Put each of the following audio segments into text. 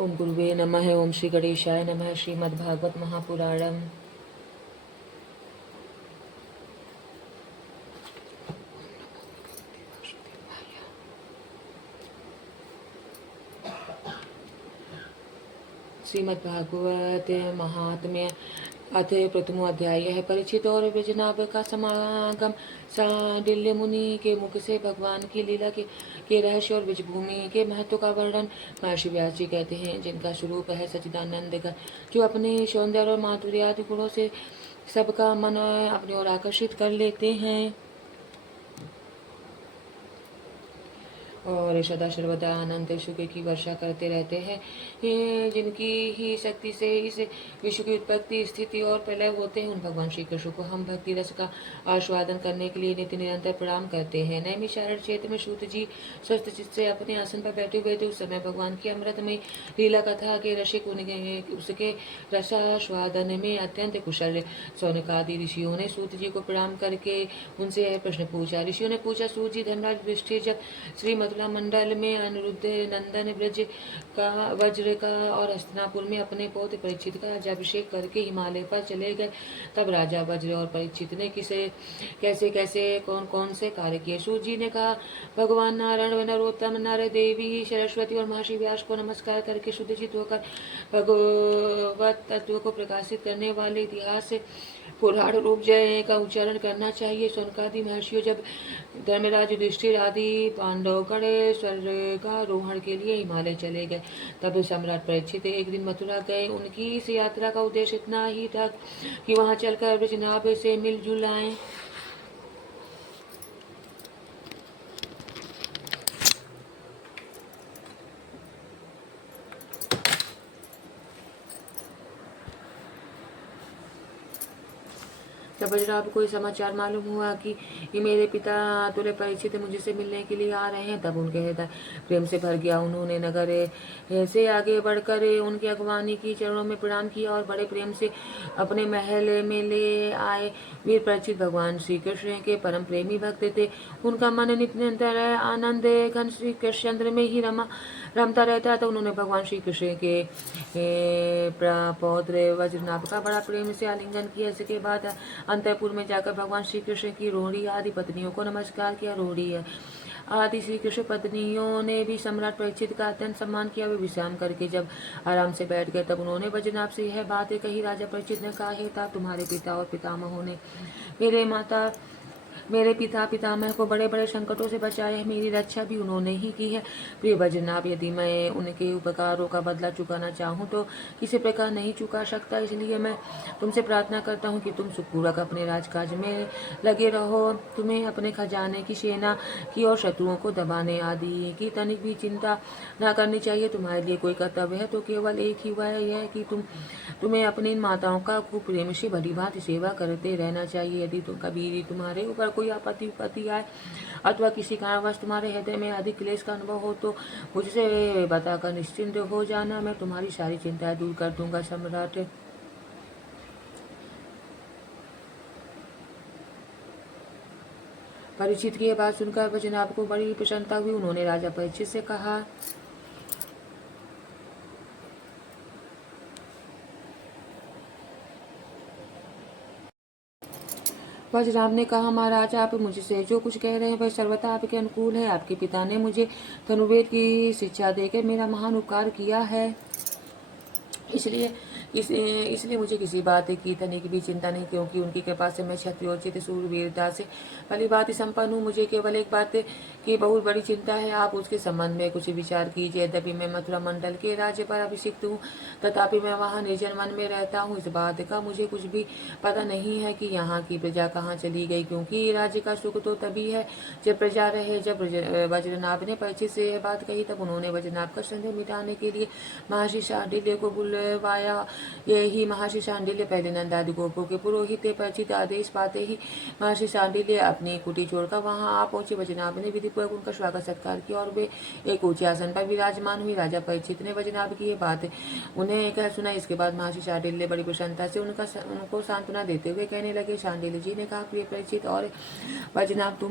ओम गुरुवे नमः। ओम श्री गणेशाय नमः। श्रीमद्भागवत महापुराणम श्रीमद्भागवत महात्म्य अथ प्रथमो अध्याय है। परीक्षित और वैजनाभ का समागम। सांडिल्य मुनि के मुख से भगवान की लीला के रहस्य और विजभूमि के महत्व का वर्णन महर्षि व्यास जी कहते हैं, जिनका स्वरूप है सच्चिदानंद घन, जो अपने सौंदर्य और माधुर्य आदि गुणों से सबका मन अपनी ओर आकर्षित कर लेते हैं और सदा सर्वदा अनंत सुख की वर्षा करते रहते हैं, जिनकी ही शक्ति से इस विश्व की उत्पत्ति, स्थिति और प्रलय होते हैं। उन भगवान श्री कृष्ण को हम भक्ति रस का आस्वादन करने के लिए नित्य निरंतर प्रणाम करते हैं। नैमिषारण्य क्षेत्र में सूत जी स्वस्थ चित्त से अपने आसन पर बैठे हुए थे। उस समय भगवान की अमृतमय लीला कथा के रसिक उसके रसास्वादन में अत्यंत कुशल सौनकादि ऋषियों ने सूत जी को प्रणाम करके उनसे यह प्रश्न पूछा। ऋषियों ने पूछा, सूत जी, धर्मराज युधिष्ठिर जब श्री मथुरा मंडल में अनिरुद्ध नंदन ब्रज का वज्र का और हस्तिनापुर में अपने पौत्र परीक्षित का राज्याभिषेक करके हिमालय पर चले गए, तब राजा वज्र और परीक्षित ने कैसे कैसे कौन कौन से कार्य किए। सूत जी ने कहा, भगवान नारायण, नरोत्तम, नर, देवी सरस्वती और महर्षि व्यास को नमस्कार करके शुद्धचित होकर भगवत तत्व को प्रकाशित करने वाले इतिहास पुराण रूप जय का उच्चारण करना चाहिए। सौनकादि महर्षियों जब धर्मराज युधिष्ठिर आदि पांडवगण स्वर्गारोहण के लिए हिमालय चले गए, तब सम्राट परीक्षित एक दिन मथुरा गए। उनकी इस यात्रा का उद्देश्य इतना ही था कि वहां चलकर वृषनाभ से मिलजुल आए। जब वज्रनाभ को समाचार मालूम हुआ कि मेरे पिता तुल्य परीक्षित मुझसे मिलने के लिए आ रहे हैं, तब उनके हृदय प्रेम से भर गया। उन्होंने नगर से आगे बढ़कर उनकी अगवानी की चरणों में प्रणाम किया और बड़े प्रेम से अपने महल में ले आए। वीर परीक्षित भगवान श्री कृष्ण के परम प्रेमी भक्त थे। उनका मन नित्य निरंतर आनंद घन श्री कृष्णचंद्र में ही रमता रहता था। उन्होंने भगवान श्री कृष्ण के पौत्र वज्रनाभ का बड़ा प्रेम से आलिंगन किया। इसके बाद अंतःपुर में जाकर भगवान श्री कृष्ण की रोहिणी आदि पत्नियों को नमस्कार किया। रोहिणी आदि श्री कृष्ण पत्नियों ने भी सम्राट परीक्षित का अत्यंत सम्मान किया। वे विश्राम करके जब आराम से बैठ गए, तब उन्होंने वज्रनाभ से यह बातें कही। राजा परीक्षित ने कहा, हे तात, तुम्हारे पिता और पितामहों ने मेरे पिता पितामह को बड़े बड़े संकटों से बचाया है। मेरी रक्षा भी उन्होंने ही की है। प्रिय वज्रनाभ, यदि मैं उनके उपकारों का बदला चुकाना चाहूँ तो किसी प्रकार नहीं चुका सकता। इसलिए मैं तुमसे प्रार्थना करता हूँ कि तुम सुखपूर्वक अपने राजकाज में लगे रहो। तुम्हें अपने खजाने की, सेना की और शत्रुओं को दबाने आदि की तनिक भी चिंता न करनी चाहिए। तुम्हारे लिए कोई कर्तव्य है तो केवल एक ही, वह यह कि तुम्हें अपनी माताओं का खूब प्रेम से भली भांति सेवा करते रहना चाहिए। यदि कभी तुम्हारे ऊपर कोई आपत्ति आए अथवा किसी कारणवश तुम्हारे हृदय में अधिक क्लेश का अनुभव हो तो मुझसे बताकर निश्चिंत हो जाना। मैं तुम्हारी सारी चिंताएं दूर कर दूंगा। सम्राट परीक्षित की बात सुनकर वज्रनाभ को बड़ी प्रसन्नता हुई। उन्होंने राजा परीक्षित से कहा, वज्रनाभ ने कहा, महाराज, आप मुझसे जो कुछ कह रहे हैं वह सर्वथा आपके अनुकूल है। आपके पिता ने मुझे धनुर्वेद की शिक्षा देकर मेरा महान उपकार किया है। इसलिए मुझे किसी बात की तनिक भी चिंता नहीं, क्योंकि उनकी कृपा से मैं क्षत्रियोचित सूरवीरता से भली बात संपन्न हूँ। मुझे केवल एक बात की बहुत बड़ी चिंता है, आप उसके संबंध में कुछ विचार कीजिए। यद्यपि मैं मथुरा मंडल के राज्य पर अभिषिक्त हूँ, तथापि मैं वहाँ निर्जन वन में रहता हूँ। इस बात का मुझे कुछ भी पता नहीं है कि यहाँ की प्रजा कहाँ चली गई, क्योंकि राज्य का सुख तो तभी है जब प्रजा रहे। जब वज्रनाभ ने परीक्षित से यह बात कही, तब उन्होंने वज्रनाभ का संदेह मिटाने के लिए महर्षि शांडिल्य को बुलवाया ये ही महर्षि शांडिल्य पहले नंदादि गोपों के पुरोहित थे। परिचित आदेश पाते ही महर्षि शांडिल्य अपनी कुटी छोड़कर वहां आ पहुंचे। वज्रनाभ ने विधिपूर्वक उनका स्वागत सत्कार किया और वे एक ऊंचे आसन पर विराजमान हुई। राजा परिचित ने वज्रनाभ की ये बात उन्हें कह सुना। इसके बाद महर्षि शांडिल्य बड़ी प्रसन्नता से उनको सांत्वना देते हुए कहने लगे। शांडिल्य जी ने कहा, प्रिय परिचित और वज्रनाभ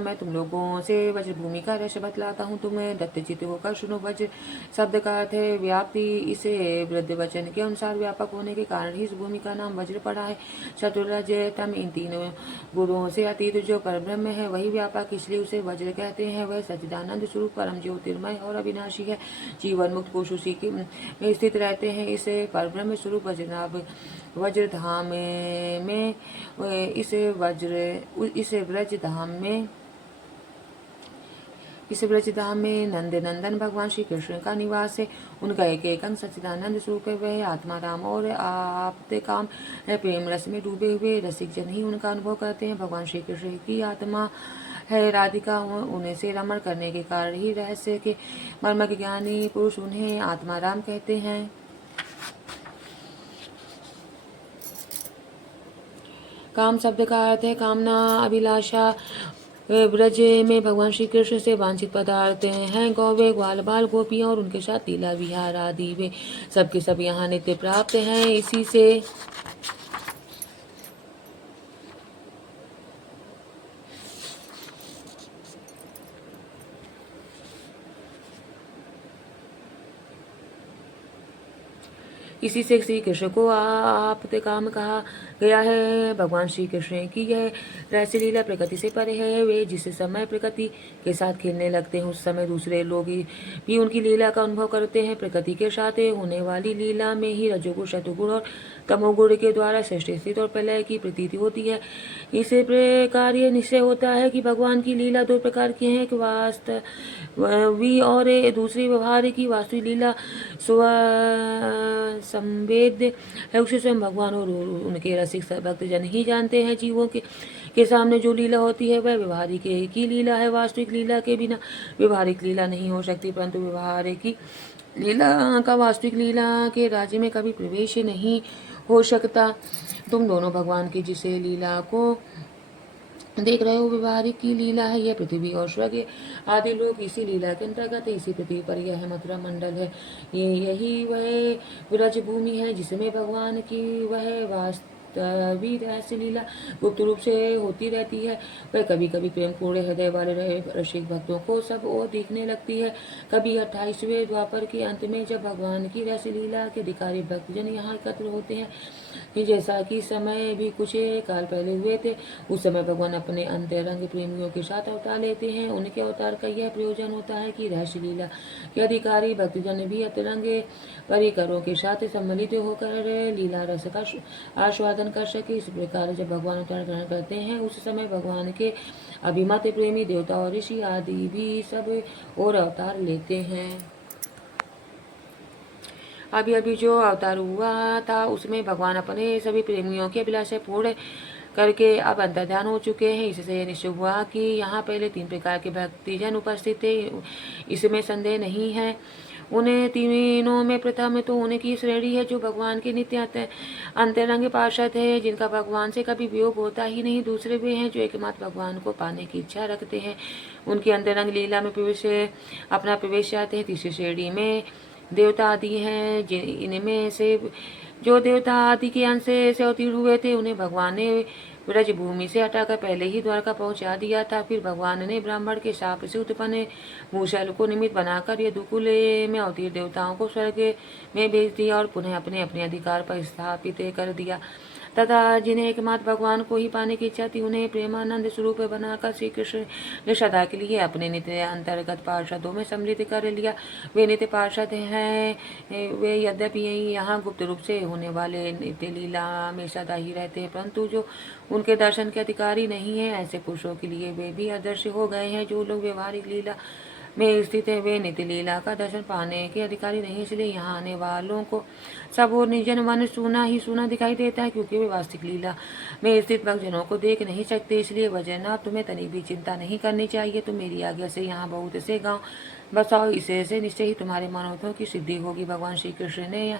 मैं तुम लोगों से वज्रभूमि का रहस्य बतलाता हूँ। तुम्हें दत्तचित्त होकर सुनो। वज्र शब्द का अर्थ है व्याप्ति। इसे वृद्ध वचन के अनुसार व्यापक होने के कारण ही इस भूमि का नाम वज्र पड़ा है। चतुर्रज तम इन तीनों गुणों से अतीत जो परब्रह्म है वही व्यापक, इसलिए उसे वज्र कहते हैं। वह सच्चिदानंद स्वरूप परम ज्योतिर्मय और अविनाशी है। जीवन मुक्त पुरुष उसी में स्थित रहते हैं। इसे परब्रह्म स्वरूप वज्रनाभ वज्रधाम में इस ब्रजधाम में नंद नंदन भगवान श्री कृष्ण का निवास है। उनका एक एक अंग सच्चिदानंद स्वरूप है। वह आत्मा राम और आपते काम है। प्रेम रस में डूबे हुए रसिक जन ही उनका अनुभव करते हैं। भगवान श्री कृष्ण की आत्मा है राधिका। उन्हें से रमण करने के कारण ही रहस्य के मर्मज्ञ ज्ञानी पुरुष उन्हें आत्मा राम कहते हैं। काम शब्द का अर्थ है कामना, अभिलाषा। ब्रज में भगवान श्री कृष्ण से वांछित पदार्थ हैं गौवे, ग्वाल बाल, गोपियां और उनके साथ लीला विहार आदि वे सबके सब यहाँ नित्य प्राप्त हैं। इसी से श्री कृष्ण को आपते काम कहा गया है। भगवान श्री कृष्ण की यह रहस्य लीला प्रकृति से परे है। वे जिस समय प्रकृति के साथ खेलने लगते हैं उस समय दूसरे लोग भी उनकी लीला का अनुभव करते हैं। प्रकृति के साथ होने वाली लीला में ही रजोगुण, शतुगुण और तमोगुण के द्वारा सृष्टि, स्थिति और प्रलय की प्रतीति होती है। इस प्रकार यह निश्चय होता है कि भगवान की लीला दो प्रकार की है, एक वास्तवी और दूसरी व्यवहार की। वास्तविक लीला स्व संवेद्य है, उसे स्वयं भगवान और उनके रसिक भक्त जन ही जानते हैं। जीवों के सामने जो लीला होती है वह व्यवहारिक की लीला है। वास्तविक लीला के बिना व्यवहारिक लीला नहीं हो सकती, परंतु व्यवहारिक की लीला का वास्तविक लीला के राज्य में कभी प्रवेश नहीं हो सकता। तुम दोनों भगवान की जिसे लीला को देख रहे हो व्यवहारिक की लीला है। यह पृथ्वी और स्वर्ग आदि लोग इसी लीला के अंतर्गत है। इसी पृथ्वी पर यह मथुरा मंडल है। यही वह विरज भूमि है जिसमें भगवान की वह वास्तविक रहस्य लीला गुप्त रूप से होती रहती है। वह कभी कभी प्रेम पूर्ण हृदय वाले रसिक भक्तों को सब और दिखने लगती है। कभी 28वें द्वापर के अंत में जब भगवान की रहस्य लीला के अधिकारी भक्तजन यहाँ एकत्र होते हैं, जैसा कि समय भी कुछ काल पहले हुए थे, उस समय भगवान अपने अंतरंग प्रेमियों के साथ अवतार लेते हैं। उनके अवतार का यह प्रयोजन होता है कि रहस्य लीला के अधिकारी भक्तजन भी अंतरंग परिकरों के साथ सम्मिलित होकर लीला रस का आस्वादन कर सके। इस प्रकार जब भगवान अवतार ग्रहण करते हैं उस समय भगवान के अभिमत प्रेमी देवता और ऋषि आदि भी सब और अवतार लेते हैं। अभी जो अवतार हुआ था उसमें भगवान अपने सभी प्रेमियों की अभिलाषा पूर्ण करके अब अंतर्ध्यान हो चुके हैं। इससे निश्चय हुआ कि यहाँ पहले 3 प्रकार के भक्तिजन उपस्थित थे, इसमें संदेह नहीं है। उन्हें तीनों में प्रथम तो उनकी श्रेणी है जो भगवान के नित्य अंतरंग पार्षद है, जिनका भगवान से कभी वियोग होता ही नहीं। दूसरे वे हैं जो एकमात्र भगवान को पाने की इच्छा रखते हैं, उनकी अंतरंग लीला में अपना प्रवेश चाहते हैं। तीसरी श्रेणी में देवता आदि हैं। इनमें से जो देवता आदि के अंश से अवतीर्ण हुए थे उन्हें भगवान ने ब्रज भूमि से हटाकर पहले ही द्वारका पहुंचा दिया था। फिर भगवान ने ब्राह्मण के शाप से उत्पन्न मूषल को निमित्त बनाकर यदुकुल में अवतीर्ण देवताओं को स्वर्ग में भेज दिया और पुनः अपने अपने अधिकार पर स्थापित कर दिया तथा जिन्हें एकमात्र भगवान को ही पाने की इच्छा थी उन्हें प्रेमानंद स्वरूप बनाकर श्री कृष्ण ने सदा के लिए अपने नित्य अंतर्गत पार्षदों में सम्मिलित कर लिया। वे नित्य पार्षद हैं। वे यद्यपि यहाँ गुप्त रूप से होने वाले नित्य लीला में सदा ही रहते हैं, परंतु जो उनके दर्शन के अधिकारी नहीं है ऐसे पुरुषों के लिए वे भी अदृश्य हो गए हैं। जो लोग व्यवहारिक लीला में स्थित है वे नित्य लीला का दर्शन पाने के अधिकारी नहीं, इसलिए यहाँ आने वालों को सब और निर्जन वन सूना ही सूना दिखाई देता है, क्योंकि वे वास्तविक लीला में स्थित भक्तजनों को देख नहीं सकते। इसलिए वजनाभ तुम्हें तनिक भी चिंता नहीं करनी चाहिए। तुम मेरी आज्ञा से यहाँ बहुत से गांव बसाओ इसे से निश्चय ही तुम्हारे मनोरथों की सिद्धि होगी। भगवान श्री कृष्ण ने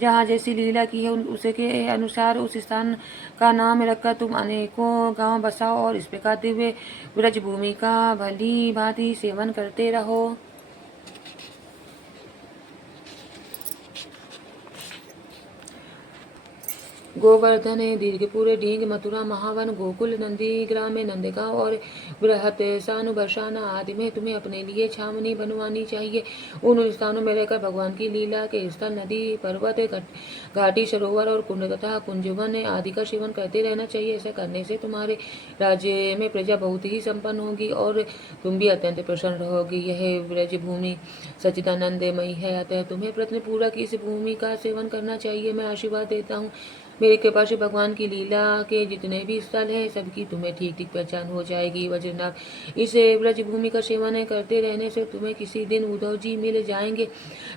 जहाँ जैसी लीला की है उसके अनुसार उस स्थान का नाम रखकर तुम अनेकों गांव बसाओ और इस प्रकार दिव्य ब्रज भूमि का भली भांति सेवन करते रहो। गोवर्धन दीर्घपुर ढींग मथुरा महावन गोकुल नंदीग्राम नंदगांव और बृहत सानु बरसाना आदि में तुम्हें अपने लिए छावनी बनवानी चाहिए। उन स्थानों में रहकर भगवान की लीला के स्थल नदी पर्वत घाटी सरोवर और कुंड तथा कुंजवन आदि का सेवन करते रहना चाहिए। ऐसा करने से तुम्हारे राज्य में प्रजा बहुत ही संपन्न होगी और तुम भी अत्यंत प्रसन्न रहोगी। यह ब्रज भूमि सच्चिदानंदमयी है, अतः तुम्हें प्रश्न पूर्वक इस भूमि का सेवन करना चाहिए। मैं आशीर्वाद देता हूँ, मेरी कृपा से भगवान की लीला के जितने भी स्थल हैं सबकी तुम्हें ठीक ठीक पहचान हो जाएगी। वज्रनाथ, इस ब्रज भूमि का सेवन करते रहने से तुम्हें किसी दिन उद्धव जी मिल जाएंगे।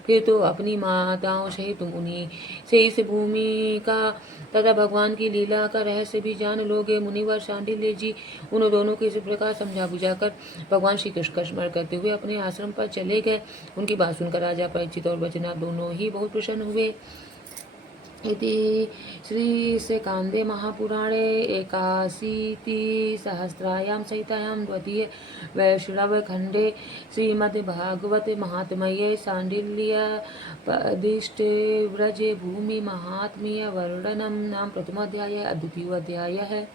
फिर तो अपनी माताओं सहित तुम उन्हीं से इस भूमि का तथा भगवान की लीला का रहस्य भी जान लोगे। मुनिवर शांडिल्य जी उन दोनों को इस प्रकार समझा बुझाकर भगवान श्री कृष्ण का स्मरण करते हुए अपने आश्रम पर चले गए। उनकी बात सुनकर राजा परीक्षित और वज्रनाथ दोनों ही बहुत प्रसन्न हुए। इति श्रीस्कान्दे महापुराणे एकाशीतिसहस्रायां संहितायां द्वितीये वैष्णवखण्डे श्रीमद्भागवते महात्म्ये शाण्डिल्यपदिष्टे व्रजे भूमिमाहात्म्यवर्णनं नाम प्रथमोऽध्यायः। द्वितीयोऽध्यायः।